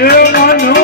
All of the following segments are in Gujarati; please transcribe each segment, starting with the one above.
રાત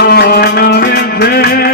આંધી